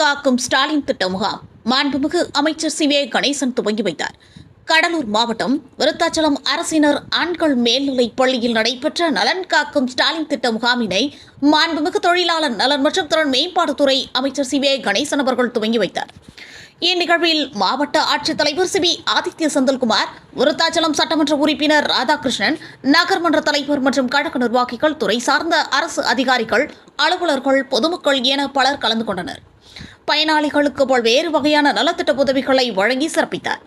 காக்கும் ஸ்டாலின் திட்ட முகாம் மாண்புமிகு அமைச்சர் சி வே கணேசன் துவங்கி வைத்தார். கடலூர் மாவட்டம் விருத்தாச்சலம் அரசினர் ஆண்கள் மேல்நிலைப் பள்ளியில் நடைபெற்ற நலன் காக்கும் ஸ்டாலின் திட்ட முகாமினை மாண்புமிகு தொழிலாளர் நலன் மற்றும் திறன் மேம்பாட்டுத்துறை அமைச்சர் சி வே கணேசன் அவர்கள் துவங்கி வைத்தார். இந்நிகழ்வில் மாவட்ட ஆட்சித்தலைவர் சி பி ஆதித்ய செந்தில்குமார், விருத்தாச்சலம் சட்டமன்ற உறுப்பினர் ராதாகிருஷ்ணன், நகர்மன்ற தலைவர் மற்றும் கழக நிர்வாகிகள், துறை சார்ந்த அரசு அதிகாரிகள், அலுவலர்கள், பொதுமக்கள் என பலர் கலந்து கொண்டனர். பயனாளிகளுக்கு பல்வேறு வகையான நலத்திட்ட உதவிகளை வழங்கி சிறப்பித்தார்.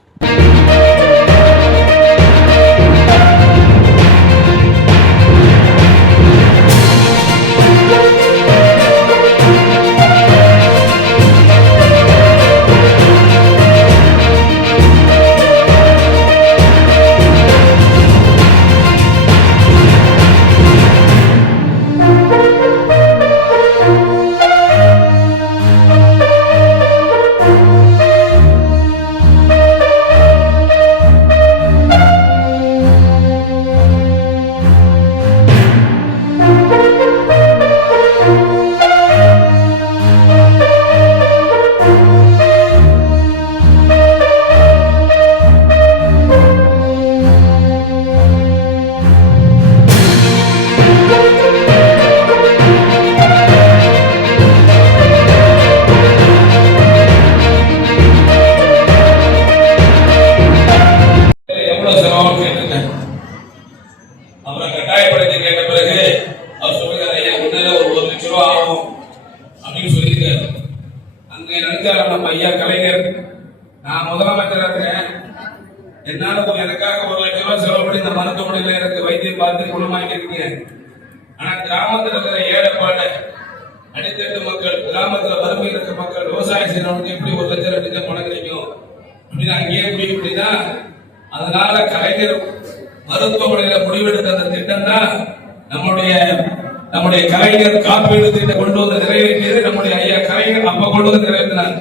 அப்புறம் கட்டாயப்படுத்தி கேட்ட பிறகு அவர் சொல்லுகிறார், ஐயா முன்னால ஒரு 1 லட்சம் ரூபாய் ஆகும் அப்படின்னு சொல்லியிருக்காரு. அங்க நினைச்சாரு நம்ம ஐயா கலைஞர், நான் முதலமைச்சராக இருக்கிறேன், என்னால எனக்காக 1 லட்சம் ரூபாய் செலவு பண்ணி இந்த மருத்துவமனையில எனக்கு வைத்தியம் பார்த்து குணமாக்கி இருக்கீங்க. ஆனா கிராமத்தில் இருக்கிற ஏழைப்பாடு, அடித்தட்டு மக்கள், கிராமத்துல வறுமை இருக்கிற மக்கள், விவசாயம் செய்யறவங்களுக்கு எப்படி 1 லட்சம் 2 லட்சம் பணம் கிடைக்கும் அப்படின்னு அங்கேயே முடிவு பண்ணிதான். அதனால கலைஞர் மருத்துவமனையில முடிவெடுத்த அந்த திட்டம் தான் நம்முடைய கலைஞர் காப்பீடு திட்டம் கொண்டு வந்து நிறைவேற்றியது நம்முடைய ஐயா கலைஞர் அப்ப கொண்டு வந்து நிறைவேற்றினார்.